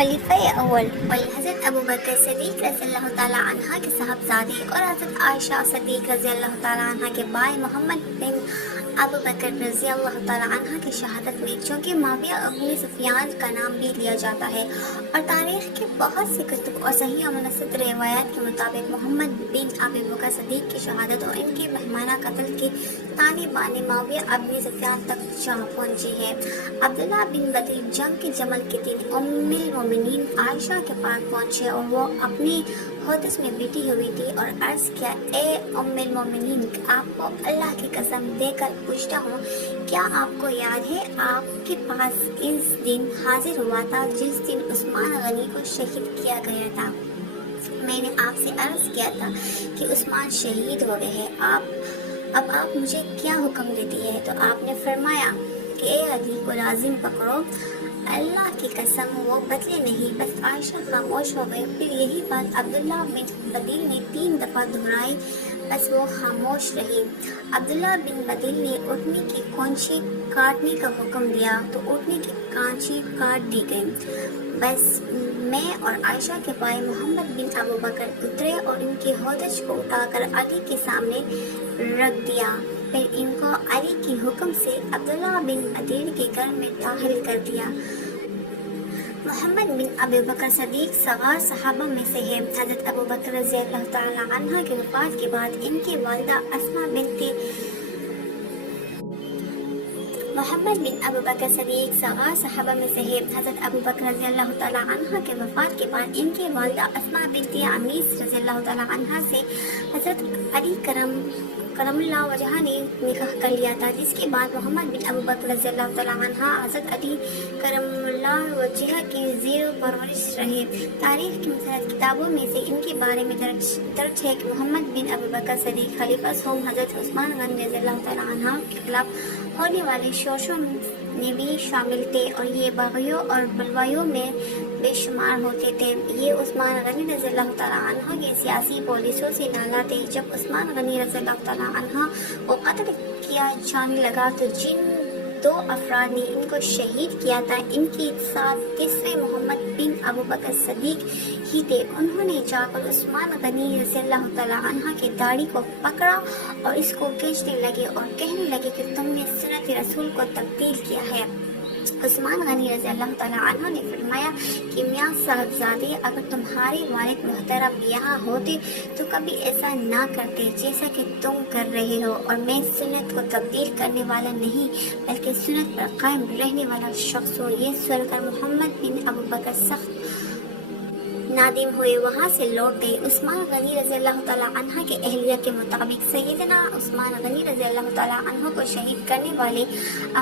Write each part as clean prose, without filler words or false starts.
खलीफा अव्वल और हज़रत अबू बकर सिद्दीक़ रज़ी अल्लाह ताला अन्हा के साहबजादे और हज़रत आयशा सिद्दीक़ रज़ी अल्लाह ताला अन्हा के भाई मोहम्मद बिन अबू बकर रज़ी अल्लाह ताला अन्हा की शहादत में, जो कि माविया इब्न सुफियान का नाम भी लिया जाता है, और तारीख़ के बहुत से कुतुब और सही और मुनस्सब रिवायात के मुताबिक मोहम्मद बिन अबू बकर सिद्दीक़ की शहादत और इनके मेहमाना कत्ल के ताने बाने माविया इब्न सुफियान तक जा पहुँची है। अब्दुल्लाह बिन बदीर जंग के जमल के दिन उम्मुल मोमिनीन आयशा के पास पहुँचे और वो अपने होदस में बैठी हुई थी और अर्ज किया, ए उम्मुल मोमिनीन, आपको अल्लाह की कसम देकर पूछता हूँ, क्या आपको याद है आपके पास इस दिन हाजिर हुआ था जिस दिन उस्मान गनी को शहीद किया गया था? मैंने आपसे अर्ज किया था कि उस्मान शहीद हो गए हैं, अब आप मुझे क्या हुक्म देती है? तो आपने फरमाया कि ए अली को लाजिम पकड़ो। अल्लाह की कसम वो बदले नहीं। बस आयशा खामोश हो गई। फिर यही बात अब्दुल्लाह बिन बदील ने 3 दफ़ा दोहराई, बस वो खामोश रही। अब्दुल्लाह बिन बदील ने उठने की कौंची काटने का हुक्म दिया तो उठने की कांची काट दी गई। बस मैं और आयशा के भाई मोहम्मद बिन अबू बकर उतरे और इनके होदज को उठाकर अली के सामने रख दिया। फिर इनको अली के हुक्म से अब्दुल्लाह बिन बदील के घर में दाखिल कर दिया। मोहम्मद बिन अबू बकर सिद्दीक़ सगार सहाबा में से है। हज़रत अबू बकर रज़ी अल्लाह ताला अन्हा की वफ़ात के बाद इनकी वालिदा अस्मा बिनते मोहम्मद बिन अबू बकर सिद्दीक़ सगार सहाबा में से है। हज़रत अबू बकर रज़ी अल्लाह ताला अन्हा के वफ़ात के बाद इनकी वालिदा अस्मा बिनते अमीस रज़ी अल्लाह ताला अन्हा से हज़रत अली करमुल्लाह वजहा ने निकाह कर लिया था, जिसके बाद मोहम्मद बिन अबू बकर रज़ी अल्लाह ताला अन्हा हज़रत अली करमुल्लाह वजहा की ज़ेर परवरिश रहे। तारीख़ की मुसनद किताबों में से इनके बारे में दर्ज है कि मोहम्मद बिन अबू बकर सिद्दीक़ खलीफा सोम हज़रत उस्मान गनी रज़ी अल्लाह ताला अन्हा के खिलाफ होने वाले शोशों में भी शामिल थे और ये बागियों और बलवाइयों में बेशुमार होते थे। ये उस्मान गनी रज़ी अल्लाह ताला अन्हा की सियासी पॉलिसियों से नाला थे। जब उस्मान गनी रज़ी अल्लाह ताला अन्हा को कत्ल किया जाने लगा तो जिन 2 अफराद ने इनको शहीद किया था, इनके साथ तीसरे मोहम्मद बिन अबू बकर सिद्दीक़ ही थे। उन्होंने जाकर उस्मान गनी रज़ी अल्लाह ताला अन्हा की दाढ़ी को पकड़ा और इसको खींचने लगे और कहने लगे कि तुमने सुन्नत रसूल को तब्दील किया है। उस्मान गनी रज़ी अल्लाह ताला अन्हा ने फरमाया कि मियाँ साहबजादे, अगर तुम्हारे वालिद मुहतरम यहाँ होते तो कभी ऐसा ना करते जैसा कि तुम कर रहे हो, और मैं सुन्नत को तब्दील करने वाला नहीं बल्कि सुन्नत पर कायम रहने वाला शख्स हूँ। ये सुनकर मोहम्मद बिन अबू बकर सख्त नादिम हुए, वहाँ से लौट गए। उस्मान गनी रज़ी अल्लाह ताला अन्हा के अहलिया के मुताबिक सैयदना उस्मान गनी रज़ी अल्लाह ताला अन्हा को शहीद करने वाले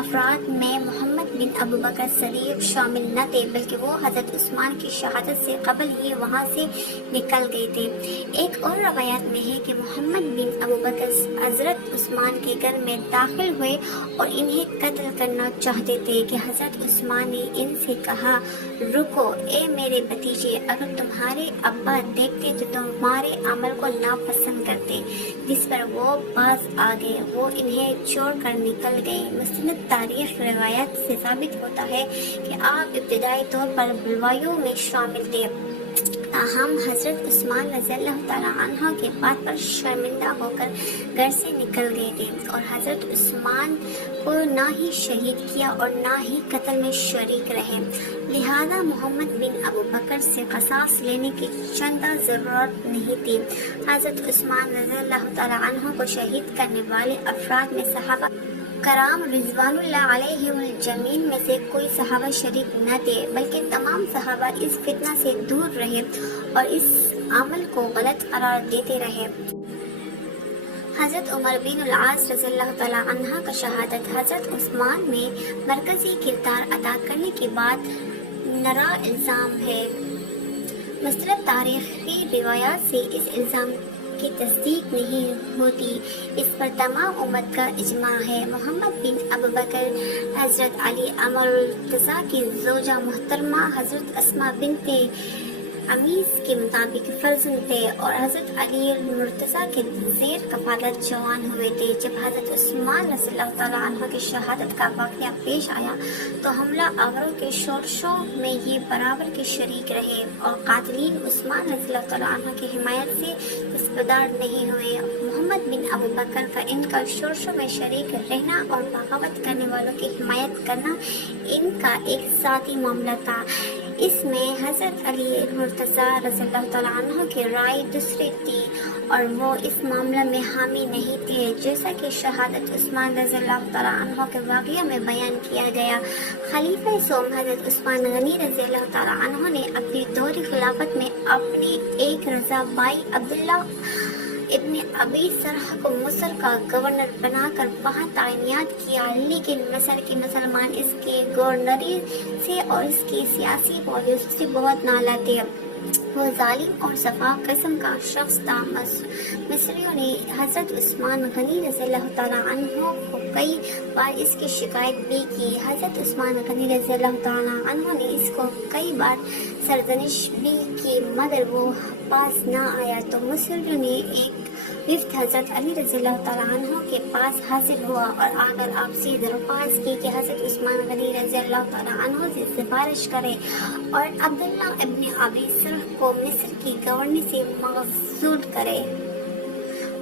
अफराद में मोहम्मद बिन अबू बकर सिद्दीक़ शामिल न थे, बल्कि वो हज़रत उस्मान की शहादत से कबल ही वहाँ से निकल गए थे। एक और रवायत में है कि मोहम्मद बिन अबू बकर हज़रत उस्मान के घर में दाखिल हुए और इन्हें कत्ल करना चाहते थे कि हज़रत उस्मान ने इनसे कहा, रुको ए मेरे भतीजे, अगर तुम्हारे अब्बा देखते तो तुम्हारे अमल को नापसंद करते। जिस पर वो बाज आ गए, वो इन्हें छोड़कर निकल गए। मुस्लिम तारीख रिवायत से साबित होता है कि आप इब्तिदाई तौर पर बलवाइयों में शामिल थे, ताहम हज़रत उस्मान रज़ी अल्लाह ताला अन्हा के बात पर शर्मिंदा होकर घर से निकल गए थे और हज़रत उस्मान को ना ही शहीद किया और ना ही कत्ल में शरीक रहे। लिहाजा मोहम्मद बिन अबू बकर से क़सास लेने की चंदा ज़रूरत नहीं थी। हज़रत उस्मान रज़ी अल्लाह ताला अन्हा को शहीद करने वाले अफराद में सहाबा कराम रिज़वानुल्लाह अलैहिम जमीन में से कोई सहाबा शरीक न थे, बल्कि तमाम सहाबा इस फितना से दूर रहे और इस अमल को गलत करार देते रहे। हज़रत उमर बिन अल-आस रज़ी अल्लाह ताला अन्हा का शहादत हज़रत उस्मान में मरकज़ी किरदार अदा करने के बाद नरा इल्ज़ाम है। मुस्तरद तारीख़ी रिवायात से इस इल्ज़ाम की तस्दीक नहीं होती। इस पर तमाम उम्मत का इजमा है। मोहम्मद बिन अबू बकर हज़रत अली अमरुल तज़ा की ज़ौजा मुहतरमा हज़रत अस्मा बिनते अमीस के मुताबिक फर्जंद थे और हज़रत अली मुर्तज़ा के ज़ेर कफ़ालत जवान हुए थे। जब हज़रत उस्मान रज़ियल्लाहु तआला अन्हु की शहादत का वाक़या पेश आया तो हमला आवरों के शोरशों में ये बराबर के शरीक रहे और कातिलीन उस्मान रज़ियल्लाहु तआला अन्हु की हिमायत से दस्तबरदार नहीं हुए। मोहम्मद बिन अबू बकर का इनका शोरशों में शरीक रहना और बगावत करने वालों की हिमायत करना इनका एक ज़ाती मामला था। इसमें हज़रत अली मुर्तज़ा रज़ियल्लाहु तआला अन्हु की राय दूसरी थी और वो इस मामले में हामी नहीं थे, जैसा कि शहादत उस्मान रज़ियल्लाहु तआला अन्हु के वाक़या में बयान किया गया। खलीफा सोम हज़रत उस्मान गनी रज़ियल्लाहु तआला अन्हु ने अपनी दौर खिलाफत में अपने एक रज़ा भाई अब्दुल्ला इब्न अबी सरह को मिस्र का गवर्नर बनाकर वहाँ तैनात किया, लेकिन मिस्र के मुसलमान इसके गवर्नरी से और इसकी सियासी पॉलिसी से बहुत नाला थे। वो जालिम और सफा किस्म का शख्स था। मिस्रियों ने हज़रत उस्मान गनी रज़ियल्लाहु तआला अन्हु को कई बार इसकी शिकायत भी की। हज़रत उस्मान गनी रज़ियल्लाहु तआला अन्हु ने इसको कई बार सरजनिश भी की, मगर वो पास ना आया तो मिस्रियों ने एक विफ्द हज़रत अली रज़ियल्लाहु तआला अन्हु के पास हाजिर हुआ और आकर आपसे दरख्वास्त की कि हज़रत उस्मान गनी रज़ियल्लाहु तआला अन्हु से सिफारिश करें और अब्दुल्ला इब्न अबी सरह को मिस्र की गवर्नरी से मगसूल करे।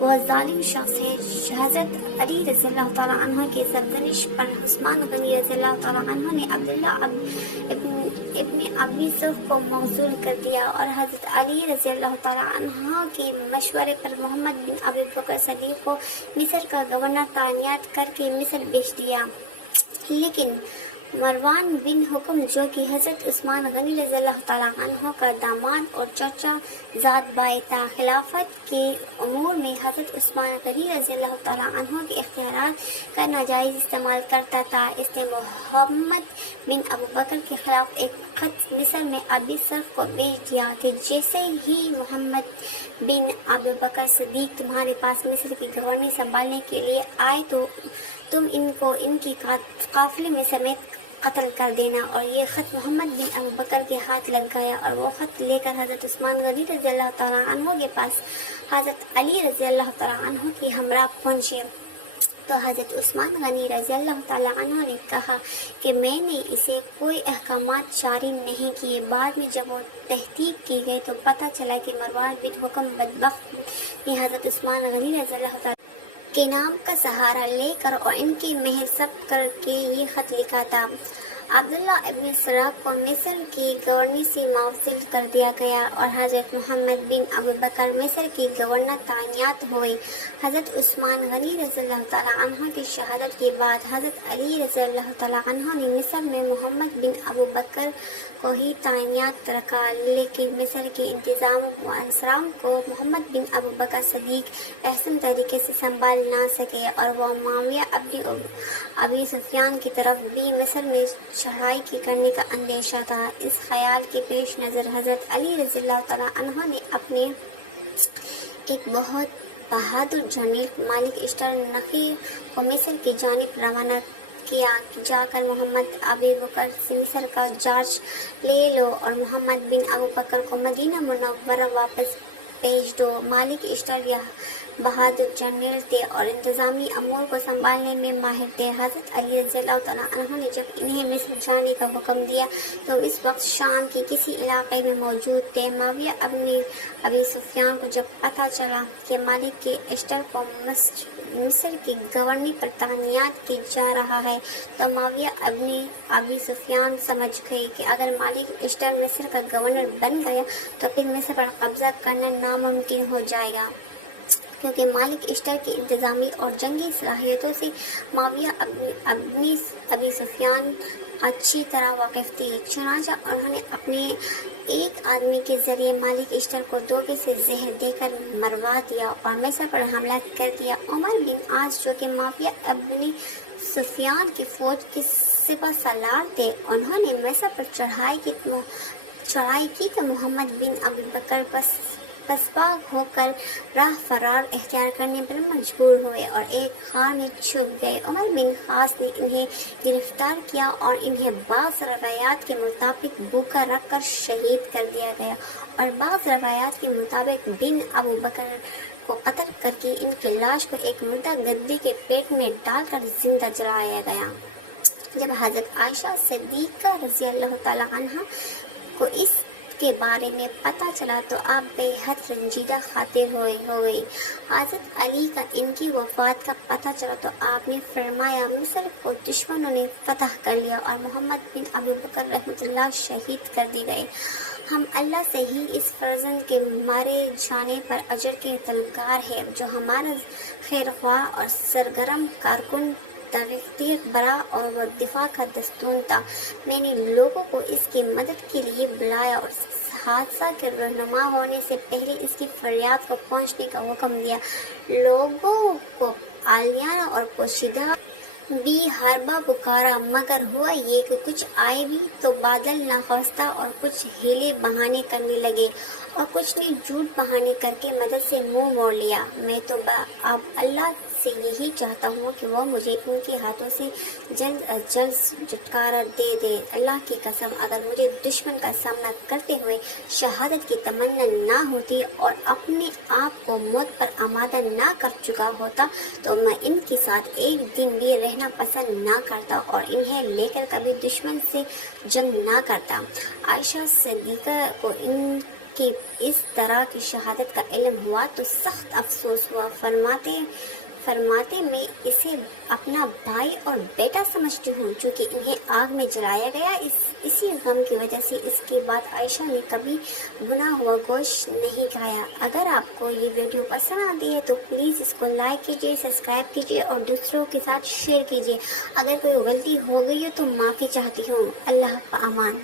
वह जालिम शख्स है। हज़रत अली रज़ियल्लाहु तआला अन्हु के सरजनिश पर उस्मान गनी रज़ियल्लाहु तआला अन्हु ने अब्दुल्ला इब्न अबी सरह को मगसूल कर दिया और हज़रत अली रज़ियल्लाहु तआला अन्हु के मशवरे पर मोहम्मद बिन अबू बकर सदीक को मिस्र का गवर्नर तैनात करके मिस्र भेज दिया। लेकिन मरवान बिन हुक्म, जो कि हज़रत उस्मान गनी रज़ियल्लाहु तआला अन्हु का दामाद और चाचा ज़ात भाई था, खिलाफत के अमूर में हज़रत उस्मान गनी रज़ियल्लाहु तआला अन्हु के इख्तियारात का नाजायज़ इस्तेमाल करता था। इसने मोहम्मद बिन अबू बकर के खिलाफ एक खत मिस्र में अबी सरह को भेज दिया कि जैसे ही मोहम्मद बिन अबू बकर सदीक तुम्हारे पास मिस्र की गवर्नरी संभालने के लिए आए तो तुम इनको इनकी काफिले में समेत कत्ल कर देना। और ये ख़त मोहम्मद बिन अबू बकर के हाथ लग गया और वो ख़त लेकर हज़रत उस्मान गनी रज़ियल्लाहु तआला अन्हु के पास हज़रत अली रज़ियल्लाहु तआला अन्हु की हमरा पहुँचे तो हज़रत उस्मान गनी रज़ियल्लाहु तआला अन्हु ने कहा कि मैंने इसे कोई अहकामात जारी नहीं किए। बाद में जब वो तहकीक की गई तो पता चला कि मरवान बिन हुक्म बदबख्त ने हज़रत उस्मान गनी रज़ियल्लाहु तआला के नाम का सहारा लेकर और इनकी मेहर सब करके ये खत लिखा था। अब्दुल्ला इब्न सरह को मिस्र की गवर्नरी से मौसूल कर दिया गया और हज़रत मोहम्मद बिन अबू बकर मिस्र की गवर्नर तैनात हुए। हज़रत उस्मान गनी रज़ियल्लाहु तआला अन्हु की शहादत के बाद हज़रत अली रज़ियल्लाहु तआला अन्हु ने मिस्र में मोहम्मद बिन अबू बकर को ही तैनात रखा, लेकिन मिस्र के इंतज़ाम व अंसराम को मोहम्मद बिन अबू बकर सदीक अहसन तरीके से संभाल ना सके और वह मुआविया अबी सुफियान की तरफ भी मिस्र में चढ़ाई की करने का अंदेशा था। इस ख्याल के पेश नज़र हज़रत अली रज़ियल्लाहु तआला अन्हु ने अपने एक बहुत बहादुर जनरल मालिक इश्तर नकी को मिस्र की जानिब रवाना किया। जाकर मोहम्मद अबू बकर से मिस्र का चार्ज ले लो और मोहम्मद बिन अबू बकर को मदीना मुनव्वरा वापस भेज दो। मालिक इश्तर यह बहादुर जनरल थे और इंतज़ामी अमूर को संभालने में माहिर थे। हज़रत अली रज़ियल्लाहु तआला अन्हु ने जब इन्हें मिस्र जाने का हुक्म दिया तो इस वक्त शाम के किसी इलाके में मौजूद थे। मुआविया अबी सुफियान को जब पता चला कि मालिक के इश्तर को मिस्र की गवर्नरी पर तैनात किया जा रहा है तो मुआविया अबी सुफियान समझ गए कि अगर मालिक इश्तर मिस्र का गवर्नर बन गया तो फिर मिस्र पर कब्जा करना नामुमकिन हो जाएगा, क्योंकि मालिक इश्तर की इंतज़ामी और जंगी सलाहियतों से मुआविया अबी सुफियान अच्छी तरह वाकिफ थी। चुनांचे उन्होंने अपने एक आदमी के जरिए मालिक इश्तर को धोखे से जहर देकर मरवा दिया और मिस्र पर हमला कर दिया। उमर बिन आस, जो कि मुआविया अबी सुफियान की फौज के सिपह सालार थे, उन्होंने मिस्र पर चढ़ाई की तो मोहम्मद बिन अबू बकर पसपाक होकर राह फरार इख्तियार करने पर मजबूर हुए और एक खार में छुप गए। उमर बिन खास ने इन्हें गिरफ्तार किया और इन्हें बाज़ रवायात के मुताबिक भूखा रखकर शहीद कर दिया गया और बाज़ रवायात के मुताबिक बिन अबू बकर को कत्ल करके इनकी लाश को एक मुर्दा गद्दी के पेट में डालकर जिंदा जलाया गया। जब हज़रत आयशा सिद्दीक़ा रज़ी अल्लाह ताला अन्हा को इसके बारे में पता चला तो आप बेहद रंजीदा खातिर हो गई। हज़रत अली का इनकी वफ़ात का पता चला तो आपने फरमाया मिस्र को दुश्मनों ने फतह कर लिया और मोहम्मद बिन अबू बकर रहमतुल्लाह शहीद कर दिए गए। हम अल्लाह से ही इस फर्जंद के मारे जाने पर अजर के तलबगार है जो हमारा खैर ख्वाह और सरगर्म कारकुन तरीक़ बरा और वो दिफा का दस्तूर था। मैंने लोगों को इसकी मदद के लिए बुलाया और हादसा के रहनुमा होने से पहले इसकी फरियाद को पहुंचने का हुक्म दिया। लोगों को आलियाना और पोशीदा भी हरबा पुकारा, मगर हुआ ये कि कुछ आए भी तो बादल न खौस्ता और कुछ हीले बहाने करने लगे और कुछ ने झूठ बहाने करके मदद से मुंह मोड़ लिया। मैं तो अब अल्लाह से यही चाहता हूँ कि वो मुझे उनके हाथों से जल्द अज जल्द छुटकारा दे दे। अल्लाह की कसम, अगर मुझे दुश्मन का सामना करते हुए शहादत की तमन्ना ना होती और अपने आप को मौत पर आमादा ना कर चुका होता तो मैं इनके साथ एक दिन भी रहना पसंद ना करता और इन्हें लेकर कभी दुश्मन से जंग ना करता। आयशा सिद्दीक़ा को इनकी इस तरह की शहादत का इल्म हुआ तो सख्त अफसोस हुआ। फरमाते मैं इसे अपना भाई और बेटा समझती हूँ क्योंकि इन्हें आग में जलाया गया। इसी गम की वजह से इसके बाद आयशा ने कभी भुना हुआ गोश्त नहीं खाया। अगर आपको ये वीडियो पसंद आती है तो प्लीज़ इसको लाइक कीजिए, सब्सक्राइब कीजिए और दूसरों के साथ शेयर कीजिए। अगर कोई गलती हो गई है तो माफ़ी चाहती हूँ। अल्लाह पामान।